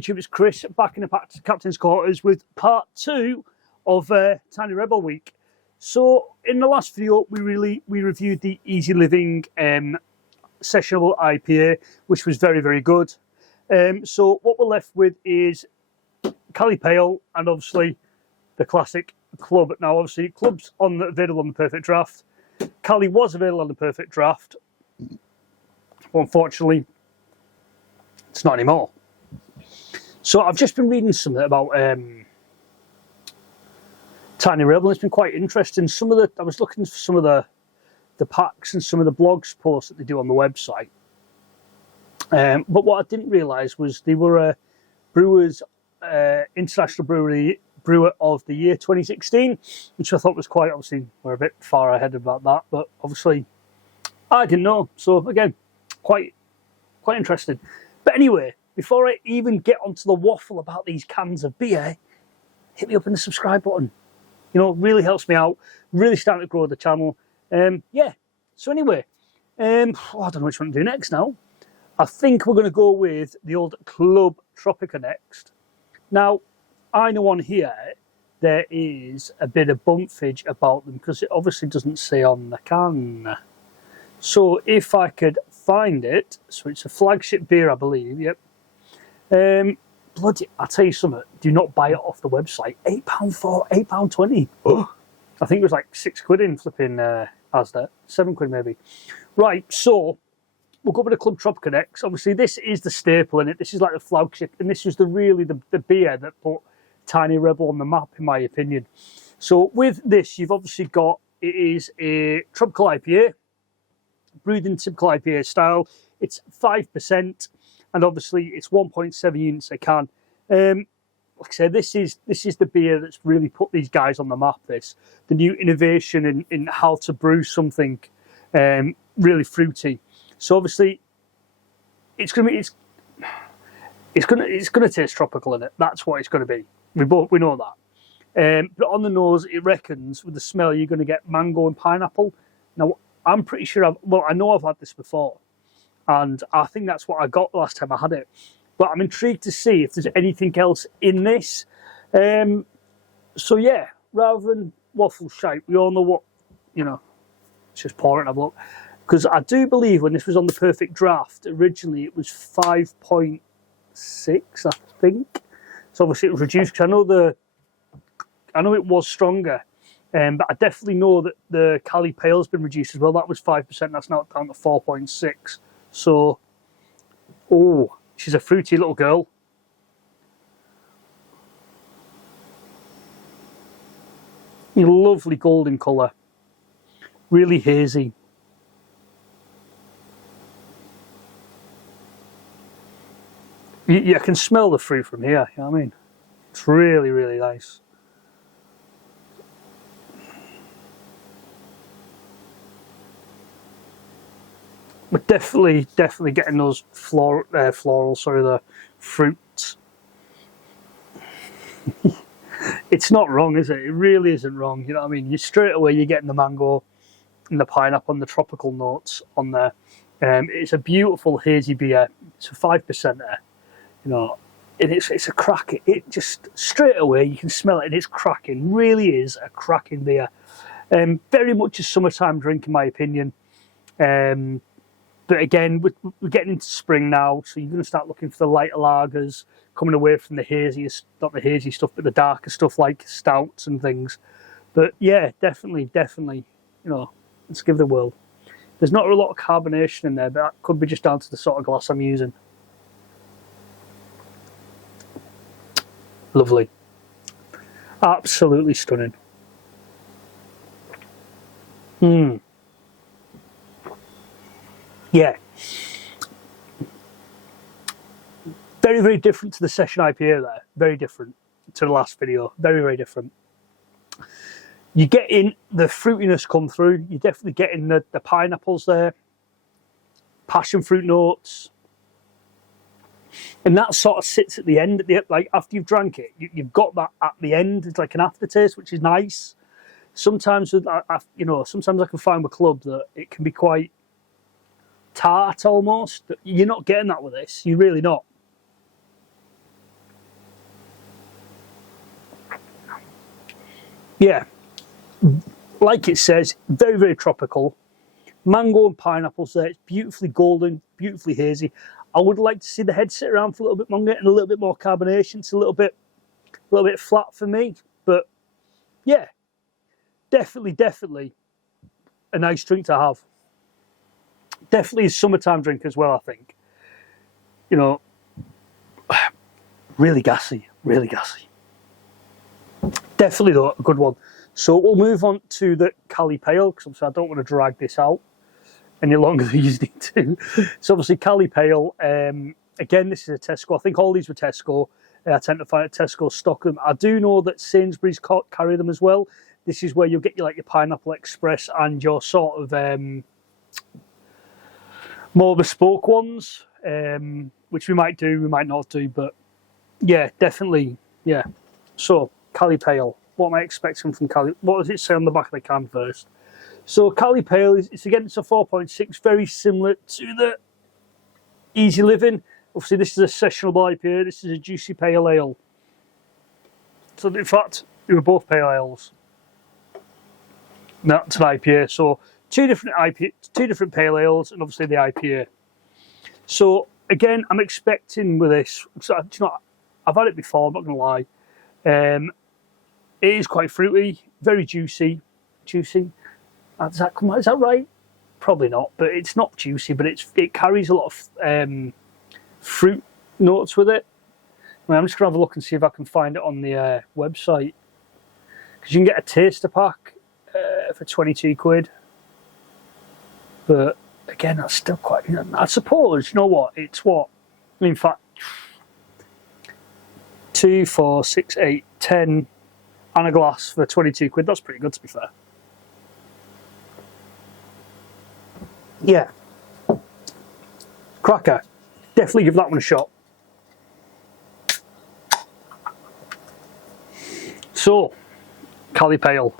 YouTube, it's Chris back in the captain's quarters with part 2 of Tiny Rebel Week. So in the last video we reviewed the Easy Living sessionable IPA, which was very good. So what we're left with is Cali Pale and obviously the classic Club. Now obviously Club's available on the Perfect Draft. Cali was available on the Perfect Draft, but unfortunately it's not anymore. So I've just been reading something about Tiny Rebel. It's been quite interesting. I was looking for some of the packs and some of the blogs posts that they do on the website. But what I didn't realise was they were a Brewers International Brewer of the Year 2016, which I thought was quite, obviously we're a bit far ahead about that, but obviously I didn't know. So again, quite interesting. But anyway, before I even get onto the waffle about these cans of beer, hit me up in the subscribe button. You know, it really helps me out. Really starting to grow the channel. Yeah. So anyway, I don't know which one to do next now. I think we're going to go with the old Clwb Tropica next. Now, I know on here there is a bit of bumpage about them because it obviously doesn't say on the can. So if I could find it, so it's a flagship beer, I believe. Yep. Bloody, I'll tell you something. Do not buy it off the website. £8.20. Oh, I think it was like £6 in flipping Asda. £7 maybe. Right, so we'll go with the Clwb Tropica next. Obviously, this is the staple in it. This is like the flagship, and this is really the beer that put Tiny Rebel on the map, in my opinion. So with this, you've obviously got, it is a tropical IPA, brewed in typical IPA style. It's 5%, and obviously it's 1.7 units a can. Like I said, this is the beer that's really put these guys on the map. This, the new innovation in how to brew something really fruity. So obviously, it's gonna taste tropical in it. That's what it's gonna be. We know that. But on the nose, it reckons with the smell you're gonna get mango and pineapple. Now I'm pretty sure I know I've had this before, and I think that's what I got last time I had it. But I'm intrigued to see if there's anything else in this. So yeah, rather than waffle shite, we all know what, you know. Let's just pour it and have a look. Because I do believe when this was on the Perfect Draft, originally it was 5.6, I think. So obviously it was reduced, because I know it was stronger. But I definitely know that the Cali Pale has been reduced as well. That was 5%, that's now down to 4.6. So, oh, she's a fruity little girl. Lovely golden colour. Really hazy. You can smell the fruit from here, you know what I mean? It's really nice. But definitely getting those floral, sorry, the fruits. It's not wrong, is it? It really isn't wrong, you know what I mean? Straight away you're getting the mango and the pineapple and the tropical notes on there. It's a beautiful hazy beer. It's a 5% there. You know, and it's a crack. It just straight away you can smell it, and it's cracking. Really is a cracking beer. Very much a summertime drink, in my opinion. But again, we're getting into spring now, so you're going to start looking for the lighter lagers, coming away from the haziest, not the hazy stuff, but the darker stuff like stouts and things. But yeah, definitely, you know, let's give it a whirl. There's not a lot of carbonation in there, but that could be just down to the sort of glass I'm using. Lovely. Absolutely stunning. Yeah. Very different to the session IPA there. Very different to the last video. Very different. You're getting the fruitiness come through. You're definitely getting the pineapples there. Passion fruit notes. And that sort of sits at the end, like after you've drank it, you've got that at the end. It's like an aftertaste, which is nice. Sometimes, you know, sometimes I can find with Clwb that it can be quite tart almost. You're not getting that with this. You're really not. yeah, like it says, very, very tropical. Mango and pineapples there. It's beautifully golden, beautifully hazy. I would like to see the head sit around for a little bit longer and a little bit more carbonation. It's a little bit flat for me, but yeah, definitely a nice drink to have. Definitely a summertime drink as well, I think. You know, really gassy. Definitely though, a good one. So we'll move on to the Cali Pale, because I don't want to drag this out any longer than you need to. So obviously Cali Pale, again, this is a Tesco. I think all these were Tesco. I tend to find at Tesco stock them. I do know that Sainsbury's carry them as well. This is where you'll get your Pineapple Express and your sort of more bespoke ones, which we might do, we might not do, but yeah, definitely, yeah. So Cali Pale, what am I expecting from Cali? What does it say on the back of the can first? So Cali Pale it's a 4.6, very similar to the Easy Living. Obviously, this is a sessionable IPA. This is a juicy pale ale. So in fact, they were both pale ales. That's an IPA. So two different pale ales, and obviously the IPA. So again, I'm expecting with this. So, you know, I've had it before. I'm not going to lie. It is quite fruity, very juicy. Juicy. Does that come out? Is that right? Probably not. But it's not juicy. But it carries a lot of fruit notes with it. I mean, I'm just going to have a look and see if I can find it on the website, because you can get a taster pack for 22 quid. But again, that's still quite, you know, I suppose, you know what, it's what, in fact, 2, 4, 6, 8, 10 and a glass for 22 quid. That's pretty good, to be fair. Yeah. Cracker. Definitely give that one a shot. So, Cali Pale.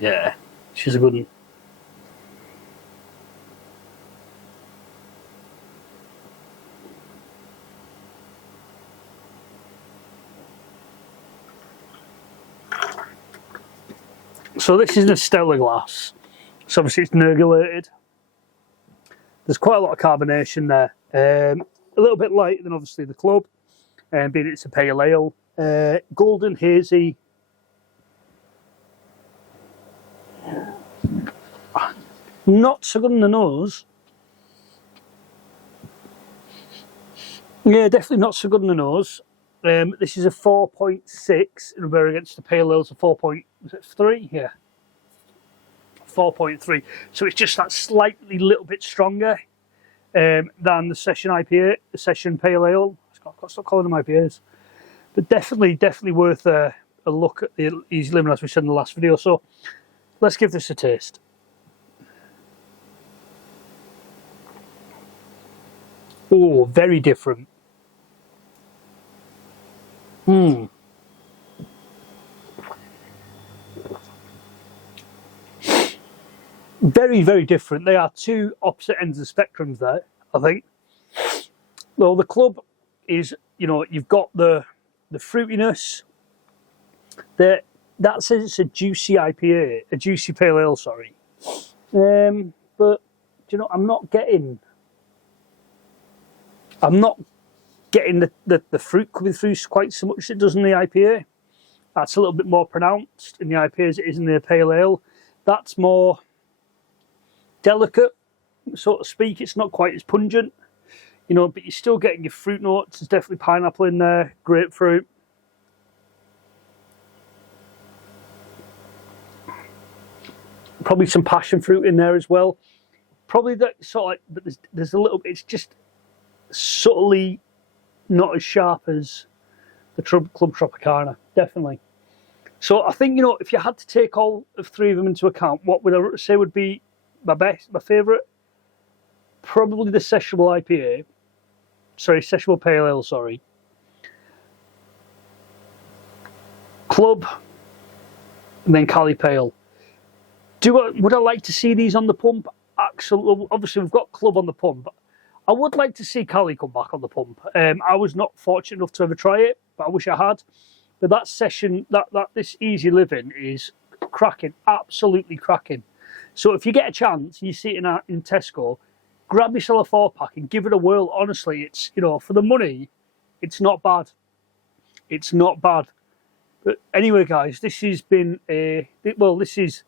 Yeah, she's a good one. So this is a Stella glass. So obviously it's nergulated. There's quite a lot of carbonation there. A little bit lighter than obviously the Club, being it's a pale ale. Golden hazy. Not so good on the nose. Yeah, definitely not so good on the nose. This is a 4.6, and we're against the pale ales, a 4.3? Yeah. 4.3. So it's just that slightly little bit stronger than the Session IPA, the Session Pale Ale. I've got to stop calling them IPAs. But definitely worth a look at the Easy Living, as we said in the last video. So let's give this a taste. Oh, very different. Very, very different. They are two opposite ends of the spectrums there, I think. Well, the Club is, you know, you've got the fruitiness. That says it's a juicy IPA, a juicy pale ale, sorry. But, you know, I'm not getting the fruit coming through quite so much as it does in the IPA. That's a little bit more pronounced in the IPA as it is in the pale ale. That's more delicate, so to speak. It's not quite as pungent, you know, but you're still getting your fruit notes. There's definitely pineapple in there, grapefruit. Probably some passion fruit in there as well. Probably that sort of like, but there's a little bit, it's just subtly not as sharp as the Clwb Tropicana, definitely. So I think, you know, if you had to take all of three of them into account, what would I say would be my favourite? Probably the Sessionable IPA. Sorry, Sessionable Pale Ale, sorry. Club, and then Cali Pale. Would I like to see these on the pump? Absolutely. Obviously, we've got Club on the pump. I would like to see Cali come back on the pump. I was not fortunate enough to ever try it, but I wish I had. But that session, this easy living is cracking, absolutely cracking. So if you get a chance, you see it in Tesco, grab yourself a 4-pack and give it a whirl. Honestly, it's, you know, for the money, it's not bad. It's not bad. But anyway, guys, this has been this is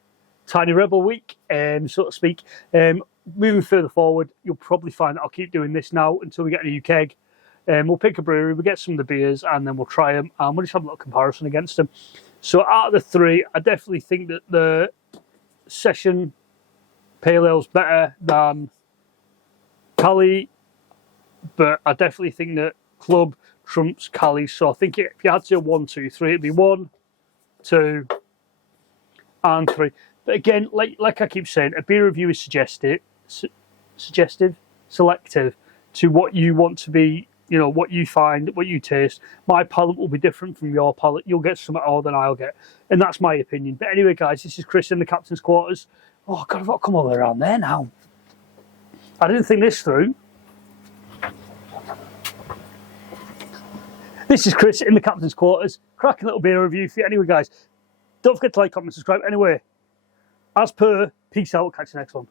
Tiny Rebel Week, so to speak. Moving further forward, you'll probably find that I'll keep doing this now until we get a new keg. We'll pick a brewery, we'll get some of the beers, and then we'll try them, and we'll just have a little comparison against them. So out of the three, I definitely think that the Session Pale Ale's better than Cali, but I definitely think that Clwb trumps Cali. So I think if you had to do 1, 2, 3, it'd be 1, 2, and 3. But again, like I keep saying, a beer review is selective to what you want to be, you know, what you find, what you taste. My palate will be different from your palate. You'll get some more than I'll get, and that's my opinion. But anyway, guys, this is Chris in the captain's quarters. Oh God, I've got to come all around there now. I didn't think this through. This is Chris in the captain's quarters. Cracking little beer review for you. Anyway, guys, don't forget to like, comment, subscribe. Anyway, as per, peace out. Catch you next one.